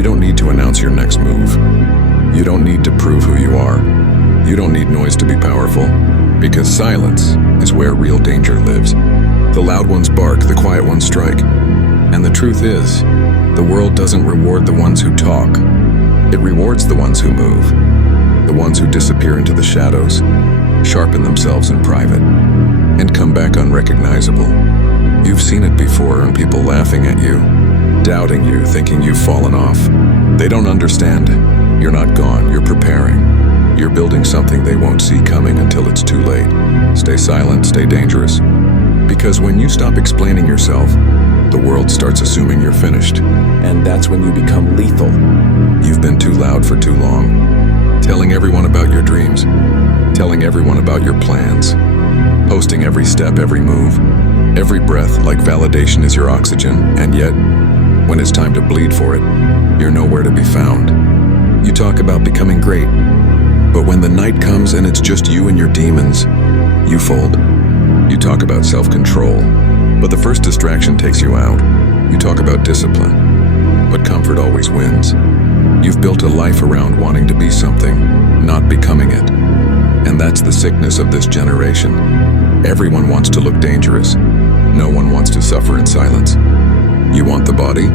You don't need to announce your next move. You don't need to prove who you are. You don't need noise to be powerful, because silence is where real danger lives. The loud ones bark, the quiet ones strike. And the truth is, the world doesn't reward the ones who talk. It rewards the ones who move, the ones who disappear into the shadows, sharpen themselves in private, and come back unrecognizable. You've seen it before in people laughing at you, doubting you, thinking you've fallen off. They don't understand. You're not gone, you're preparing. You're building something they won't see coming until it's too late. Stay silent, stay dangerous. Because when you stop explaining yourself, the world starts assuming you're finished. And that's when you become lethal. You've been too loud for too long. Telling everyone about your dreams. Telling everyone about your plans. Posting every step, every move. Every breath like validation is your oxygen. And yet, when it's time to bleed for it, you're nowhere to be found. You talk about becoming great. But when the night comes and it's just you and your demons, you fold. You talk about self-control, but the first distraction takes you out. You talk about discipline, but comfort always wins. You've built a life around wanting to be something, not becoming it. And that's the sickness of this generation. Everyone wants to look dangerous. No one wants to suffer in silence. You want the body,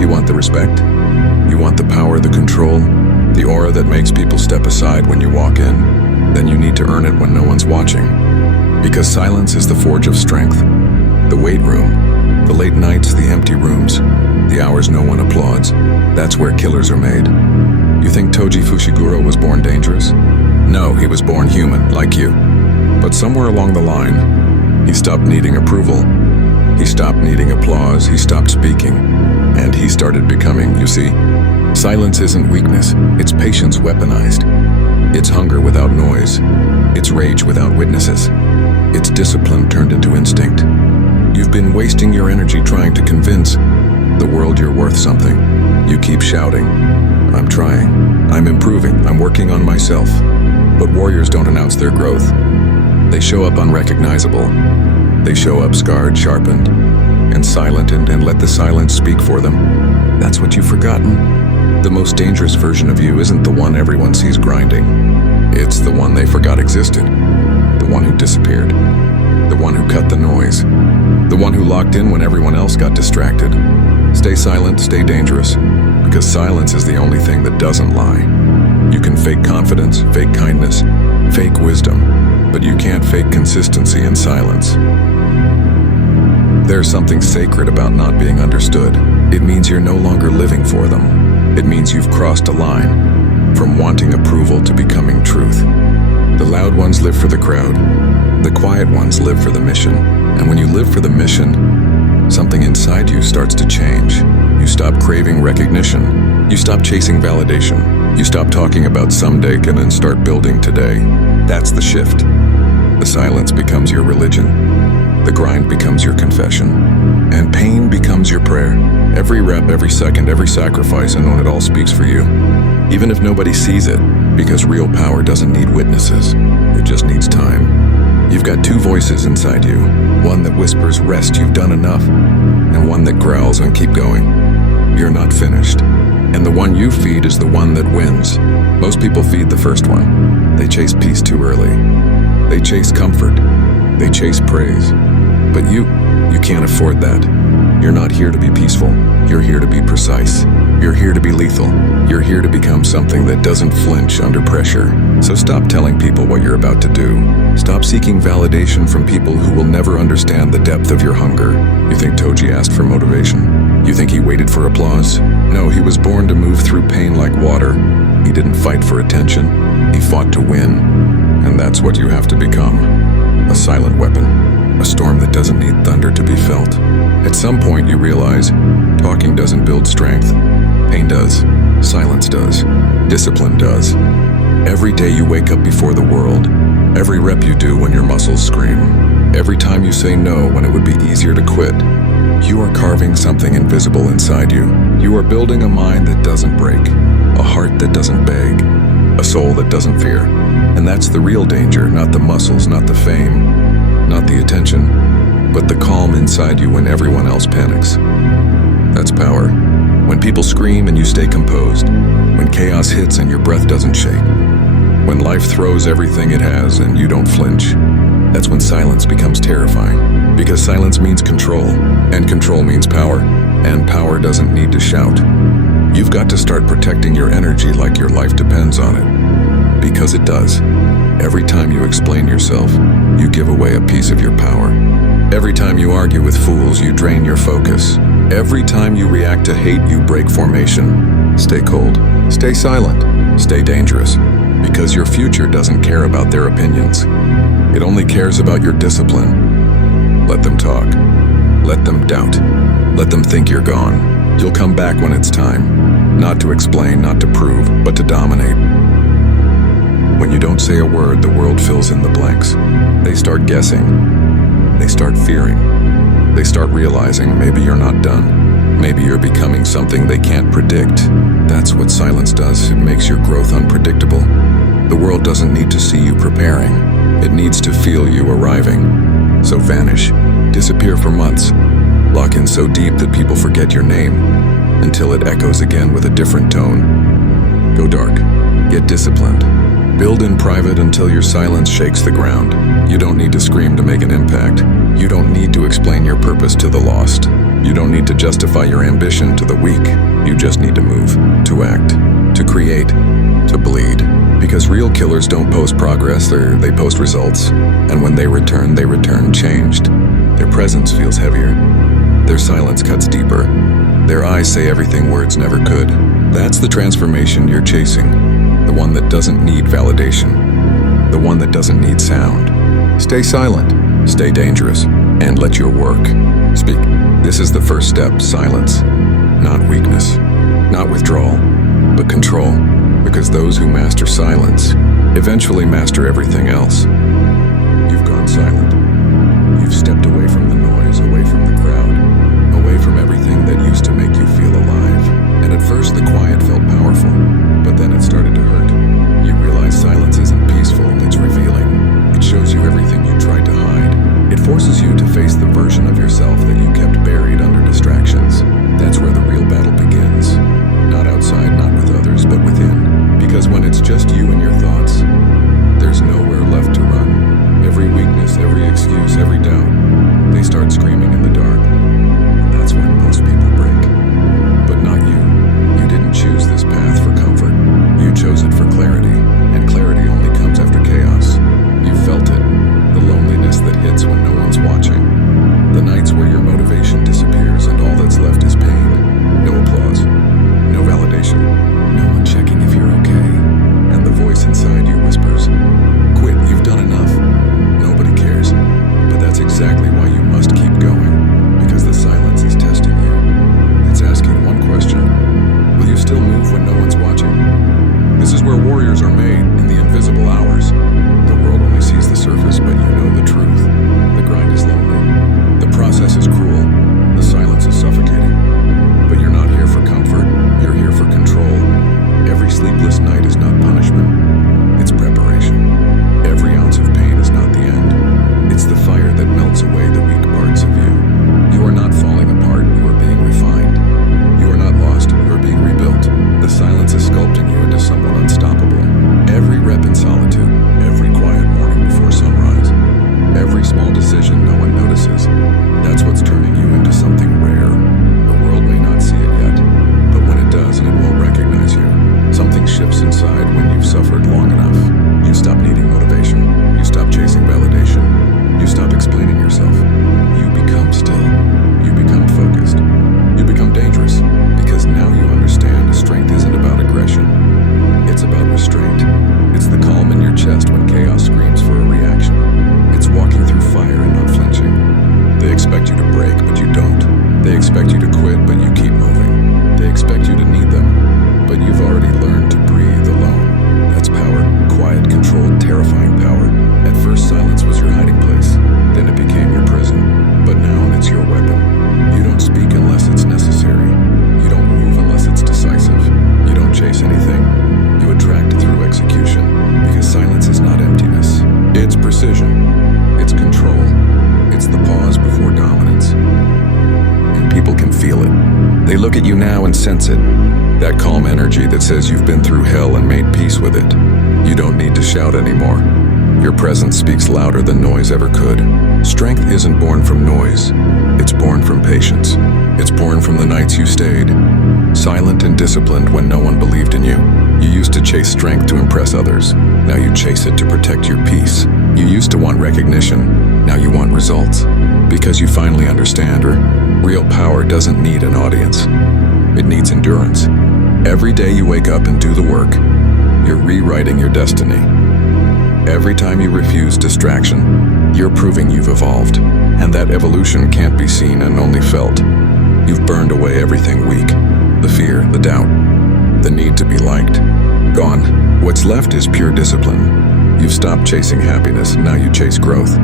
you want the respect, you want the power, the control, the aura that makes people step aside when you walk in. Then you need to earn it when no one's watching. Because silence is the forge of strength. The weight room, the late nights, the empty rooms, the hours no one applauds. That's where killers are made. You think Toji Fushiguro was born dangerous? No, he was born human, like you. But somewhere along the line, he stopped needing approval. He stopped needing applause, he stopped speaking, and he started becoming, you see. Silence isn't weakness, it's patience weaponized. It's hunger without noise. It's rage without witnesses. It's discipline turned into instinct. You've been wasting your energy trying to convince the world you're worth something. You keep shouting, I'm trying, I'm improving, I'm working on myself. But warriors don't announce their growth. They show up unrecognizable. They show up scarred, sharpened, and silent, and let the silence speak for them. That's what you've forgotten. The most dangerous version of you isn't the one everyone sees grinding. It's the one they forgot existed. The one who disappeared. The one who cut the noise. The one who locked in when everyone else got distracted. Stay silent, stay dangerous, because silence is the only thing that doesn't lie. You can fake confidence, fake kindness, fake wisdom, but you can't fake consistency in silence. There's something sacred about not being understood. It means you're no longer living for them. It means you've crossed a line from wanting approval to becoming truth. The loud ones live for the crowd. The quiet ones live for the mission. And when you live for the mission, something inside you starts to change. You stop craving recognition. You stop chasing validation. You stop talking about someday and then start building today. That's the shift. The silence becomes your religion. The grind becomes your confession. And pain becomes your prayer. Every rep, every second, every sacrifice, and when it all speaks for you. Even if nobody sees it, because real power doesn't need witnesses. It just needs time. You've got two voices inside you. One that whispers, rest, you've done enough. And one that growls and keep going. You're not finished. And the one you feed is the one that wins. Most people feed the first one. They chase peace too early. They chase comfort. They chase praise. But you can't afford that. You're not here to be peaceful. You're here to be precise. You're here to be lethal. You're here to become something that doesn't flinch under pressure. So stop telling people what you're about to do. Stop seeking validation from people who will never understand the depth of your hunger. You think Toji asked for motivation? You think he waited for applause? No, he was born to move through pain like water. He didn't fight for attention. He fought to win. And that's what you have to become. A silent weapon. A storm that doesn't need thunder to be felt. At some point you realize, talking doesn't build strength. Pain does. Silence does. Discipline does. Every day you wake up before the world. Every rep you do when your muscles scream. Every time you say no when it would be easier to quit. You are carving something invisible inside you. You are building a mind that doesn't break. A heart that doesn't beg. A soul that doesn't fear. And that's the real danger, not the muscles, not the fame, not the attention, but the calm inside you when everyone else panics. That's power. When people scream and you stay composed. When chaos hits and your breath doesn't shake. When life throws everything it has and you don't flinch. That's when silence becomes terrifying. Because silence means control, and control means power, and power doesn't need to shout. You've got to start protecting your energy like your life depends on it. Because it does. Every time you explain yourself, you give away a piece of your power. Every time you argue with fools, you drain your focus. Every time you react to hate, you break formation. Stay cold. Stay silent. Stay dangerous. Because your future doesn't care about their opinions. It only cares about your discipline. Let them talk. Let them doubt. Let them think you're gone. You'll come back when it's time. Not to explain, not to prove, but to dominate. When you don't say a word, the world fills in the blanks. They start guessing. They start fearing. They start realizing maybe you're not done. Maybe you're becoming something they can't predict. That's what silence does. It makes your growth unpredictable. The world doesn't need to see you preparing. It needs to feel you arriving. So vanish. Disappear for months. Lock in so deep that people forget your name. Until it echoes again with a different tone. Go dark. Get disciplined. Build in private until your silence shakes the ground. You don't need to scream to make an impact. You don't need to explain your purpose to the lost. You don't need to justify your ambition to the weak. You just need to move, to act, to create, to bleed. Because real killers don't post progress, they post results. And when they return changed. Their presence feels heavier. Their silence cuts deeper. Their eyes say everything words never could. That's the transformation you're chasing. The one that doesn't need validation. The one that doesn't need sound. Stay silent, stay dangerous, and let your work speak. This is the first step, silence. Not weakness, not withdrawal, but control. Because those who master silence eventually master everything else. You've gone silent. You've stepped away from the noise, away from the crowd, away from everything that used to make you feel alive. And at first the quiet felt powerful, but then it started to hurt. You realize silence isn't peaceful, it's revealing. It shows you everything you tried to hide. It forces you to face the version of yourself that you kept buried under distractions. That's where the real battle begins. Not outside, not with others, but within. Because when it's just you and your thoughts, there's nowhere left to run. Every weakness, every excuse, every doubt, they start screaming in the dark. And that's when most people break. But not you. You didn't choose this path for comfort. You chose it for clarity. And clarity only comes after chaos. You felt it. The loneliness that hits when no one's watching. The nights where your motivation disappears and all that's left is pain. No applause. No validation. No one checking if you're okay. And the voice inside you whispers, "Quit, you've done enough." Nobody cares. But that's exactly why you must keep going. Because the silence is testing you. It's asking one question. Will you still move when no one's watching? This is where warriors are made, in the invisible hours. The world only sees the surface, but you know the truth. The grind is lonely. The process is cruel. The silence is suffocating. But you're not here for comfort. You're here for control. Every sleep sense it. That calm energy that says you've been through hell and made peace with it. You don't need to shout anymore. Your presence speaks louder than noise ever could. Strength isn't born from noise. It's born from patience. It's born from the nights you stayed, silent and disciplined when no one believed in you. You used to chase strength to impress others. Now you chase it to protect your peace. You used to want recognition. Now you want results. Because you finally understand, real power doesn't need an audience. It needs endurance. Every day you wake up and do the work, you're rewriting your destiny. Every time you refuse distraction, you're proving you've evolved. And that evolution can't be seen and only felt. You've burned away everything weak. The fear, the doubt, the need to be liked. Gone. What's left is pure discipline. You've stopped chasing happiness, now you chase growth.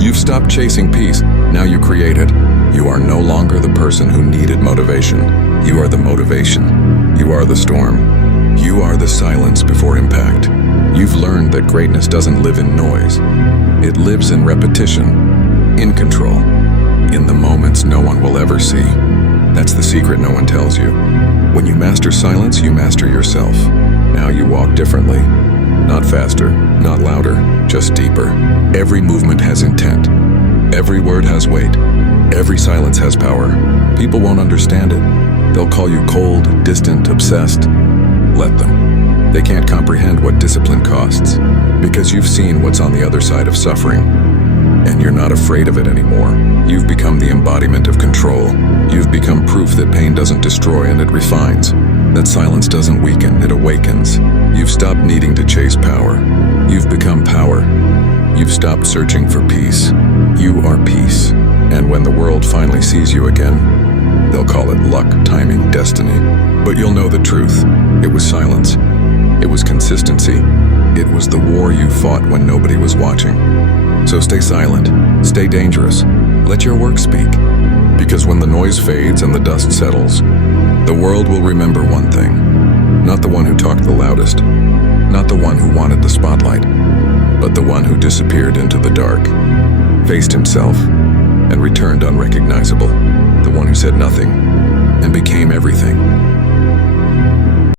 You've stopped chasing peace, now you create it. You are no longer the person who needed motivation. You are the motivation. You are the storm. You are the silence before impact. You've learned that greatness doesn't live in noise. It lives in repetition, in control, in the moments no one will ever see. That's the secret no one tells you. When you master silence, you master yourself. Now you walk differently. Not faster, not louder, just deeper. Every movement has intent. Every word has weight. Every silence has power. People won't understand it. They'll call you cold, distant, obsessed. Let them. They can't comprehend what discipline costs, because you've seen what's on the other side of suffering. And you're not afraid of it anymore. You've become the embodiment of control. You've become proof that pain doesn't destroy and it refines. That silence doesn't weaken, it awakens. You've stopped needing to chase power. You've become power. You've stopped searching for peace. You are peace. And when the world finally sees you again, they'll call it luck, timing, destiny. But you'll know the truth. It was silence. It was consistency. It was the war you fought when nobody was watching. So stay silent. Stay dangerous. Let your work speak. Because when the noise fades and the dust settles, the world will remember one thing. Not the one who talked the loudest. Not the one who wanted the spotlight. But the one who disappeared into the dark, faced himself, and returned unrecognizable. The one who said nothing and became everything.